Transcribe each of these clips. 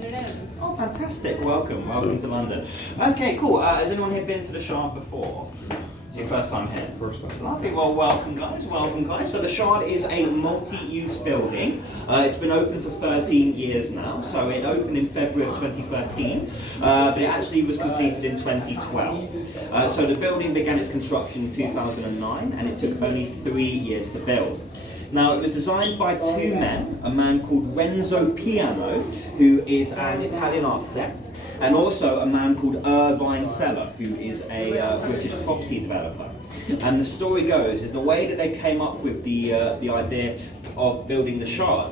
Netherlands. Oh, fantastic. Welcome to London. Okay, cool. Has anyone here been to the Shard before? It's your first time here? First time. Lovely. Well, welcome guys. So the Shard is a multi-use building. It's been open for 13 years now. So it opened in February of 2013, but it actually was completed in 2012. So the building began its construction in 2009, and it took only 3 years to build. Now, it was designed by two men, a man called Renzo Piano, who is an Italian architect, and also a man called Irvine Seller, who is a British property developer. And the story goes, is the way that they came up with the idea of building the Shard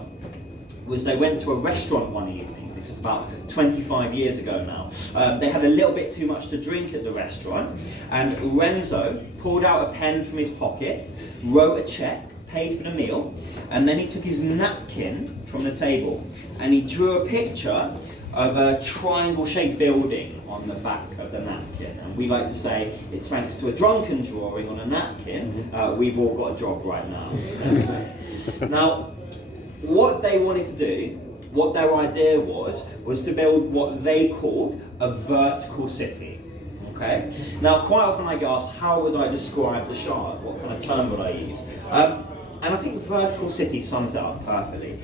was they went to a restaurant one evening. This is about 25 years ago now. They had a little bit too much to drink at the restaurant, and Renzo pulled out a pen from his pocket, wrote a check, paid for the meal, and then he took his napkin from the table and he drew a picture of a triangle-shaped building on the back of the napkin. And we like to say it's thanks to a drunken drawing on a napkin, we've all got a job right now. Now, what they wanted to do, what their idea was to build what they called a vertical city. Okay? Now, quite often I get asked, how would I describe the Shard? What kind of term would I use? And I think the vertical city sums it up perfectly.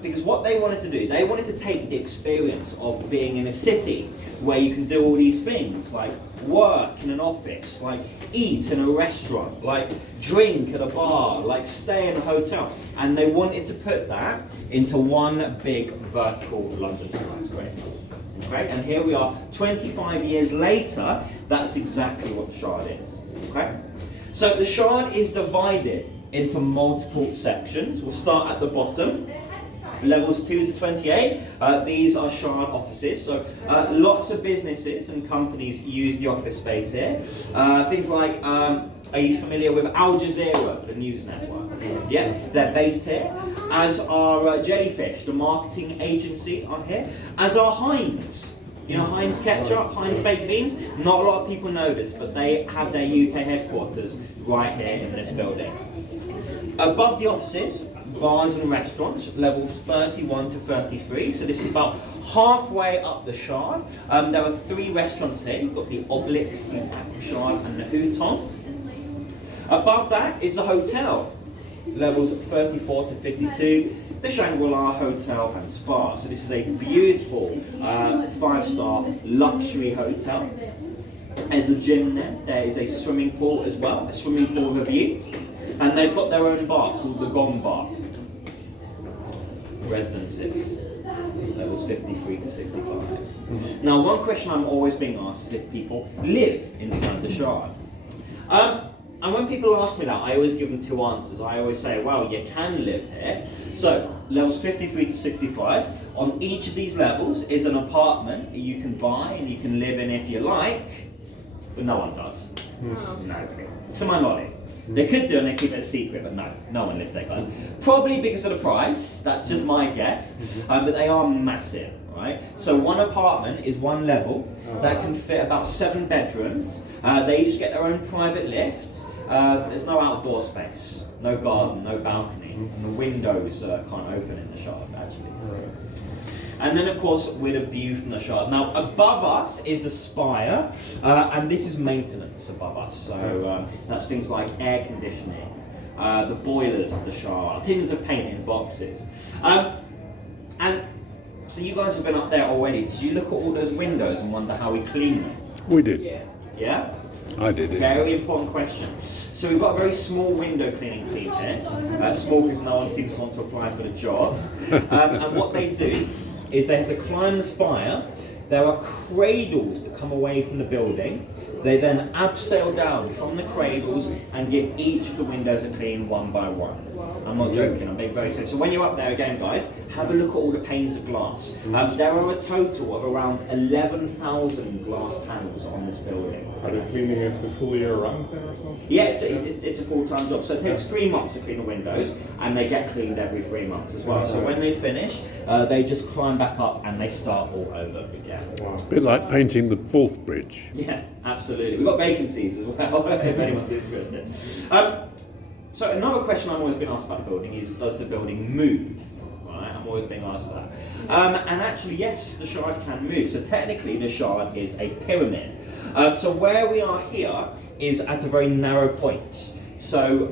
Because what they wanted to do, they wanted to take the experience of being in a city where you can do all these things, like work in an office, like eat in a restaurant, like drink at a bar, like stay in a hotel. And they wanted to put that into one big vertical London skyscraper. Okay? And here we are, 25 years later, that's exactly what the Shard is. Okay? So the Shard is divided into multiple sections. We'll start at the bottom, levels 2 to 28. These are Shard offices, so lots of businesses and companies use the office space here. Things like, are you familiar with Al Jazeera, the news network? Yeah, they're based here. As are Jellyfish, the marketing agency, are here. As are Heinz. You know Heinz ketchup, Heinz baked beans? Not a lot of people know this, but they have their UK headquarters right here in this building. Above the offices, bars and restaurants, levels 31 to 33. So this is about halfway up the Shard. There are 3 restaurants here. You've got the Obelix, the Aqua Shard, and the Houton. Above that is a hotel, levels 34 to 52. The Shangri-La Hotel and Spa. So this is a beautiful 5-star luxury hotel. There's a gym there. There is a swimming pool as well, a swimming pool with a view. And they've got their own bar called the Gong Bar. Residences, levels 53 to 65. Now, one question I'm always being asked is if people live inside the Shard. And when people ask me that, I always give them 2 answers. I always say, well, you can live here. So, levels 53 to 65. On each of these levels is an apartment you can buy and you can live in if you like, but no one does. No, to my knowledge. They could do and they keep it a secret, but no one lives there, guys. Probably because of the price, that's just my guess, but they are massive, right? So one apartment is one level that can fit about 7 bedrooms. They each get their own private lift. There's no outdoor space, no garden, no balcony, and the windows can't open in the Shard, actually. So. And then, of course, with a view from the Shard. Now, above us is the Spire, and this is maintenance above us. So that's things like air conditioning, the boilers of the Shard, tins of paint in boxes. And so you guys have been up there already. Did you look at all those windows and wonder how we clean them? We did. Yeah? I did it. Very important question. So we've got a very small window cleaning team here. Small because no one seems to want to apply for the job. And what they do is they have to climb the spire. There are cradles that come away from the building. They then abseil down from the cradles and give each of the windows a clean one by one. I'm not joking, I'm being very serious. So when you're up there again, guys, have a look at all the panes of glass. There are a total of around 11,000 glass panels on this building. Are they cleaning it the full year round then or something? Yeah, it's a full-time job. So it takes 3 months to clean the windows, and they get cleaned every 3 months as well. So when they finish, they just climb back up and they start all over again. Wow. It's a bit like painting the Forth Bridge. Yeah, absolutely. We've got vacancies as well, if anyone's interested. So another question I've always been asked about the building is, does the building move? Right? And I'm always being asked that. And actually, yes, the Shard can move. So technically, the Shard is a pyramid. So where we are here is at a very narrow point. So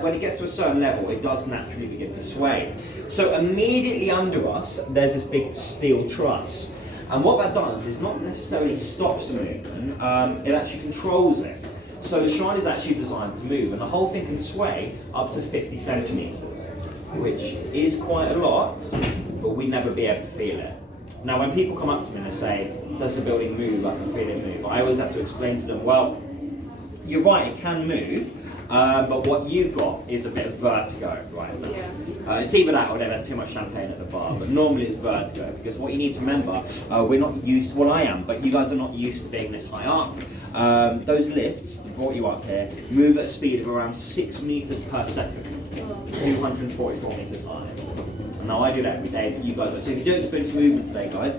when it gets to a certain level, it does naturally begin to sway. So immediately under us, there's this big steel truss. And what that does is not necessarily stops the movement, it actually controls it. So the Shard is actually designed to move, and the whole thing can sway up to 50 centimetres, which is quite a lot, but we'd never be able to feel it. Now when people come up to me and they say, does the building move? I can feel it move. I always have to explain to them, well, you're right, it can move, but what you've got is a bit of vertigo right now. Yeah. It's either that or they've had too much champagne at the bar, but normally it's vertigo, because what you need to remember, we're not used, well I am, but you guys are not used to being this high up. Those lifts that brought you up here move at a speed of around 6 meters per second, 244 meters high. Now I do that every day, but you guys are. So if you do experience movement today, guys,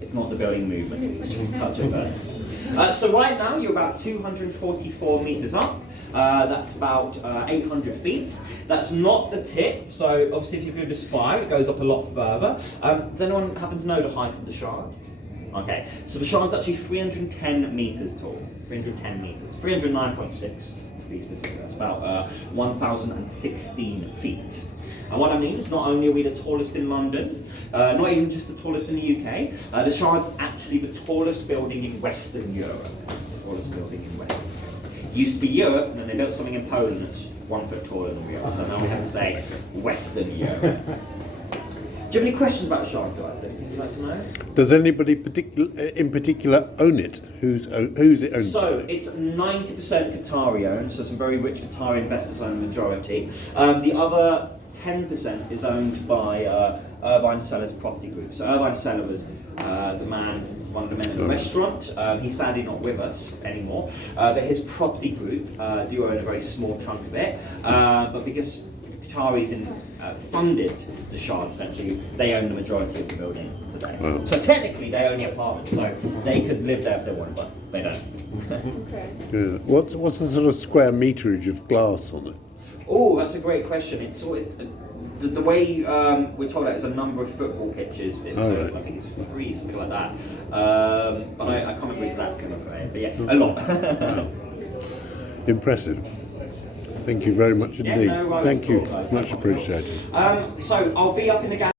it's not the building movement, it's just a touch of vertigo. So right now you're about 244 meters up. That's about 800 feet. That's not the tip, so obviously if you go to Spire, it goes up a lot further. Does anyone happen to know the height of the Shard? Okay, so the Shard's actually 310 meters tall. 310 meters. 309.6 to be specific. That's about 1,016 feet. And what that means, not only are we the tallest in London, not even just the tallest in the UK, the Shard's actually the tallest building in Western Europe. Tallest building in Western Europe. Used to be Europe, and then they built something in Poland that's 1 foot taller than we are. So now we have to say Western Europe. Do you have any questions about the Shard, guys? Anything you'd like to know? Does anybody in particular own it? Who's it owned So by? it's 90% Qatari owned, so some very rich Qatari investors own the majority. The other 10% is owned by Irvine Sellers Property Group. So Irvine Seller was one of the men at the restaurant. He's sadly not with us anymore, but his property group do own a very small chunk of it. But because Qataris funded the Shard, essentially, they own the majority of the building today. Wow. So technically, they own the apartment, so they could live there if they wanted, but they don't. Okay. Yeah. What's the sort of square meterage of glass on it? Oh, that's a great question. It's the way we're told that is a number of football pitches. It's, right. I think it's 3, something like that. But I can't remember exactly, I'm afraid. But yeah, a lot. Wow. Impressive. Thank you very much Yeah, indeed. no worries Thank at you. all, guys. Much appreciated. So I'll be up in the gallery.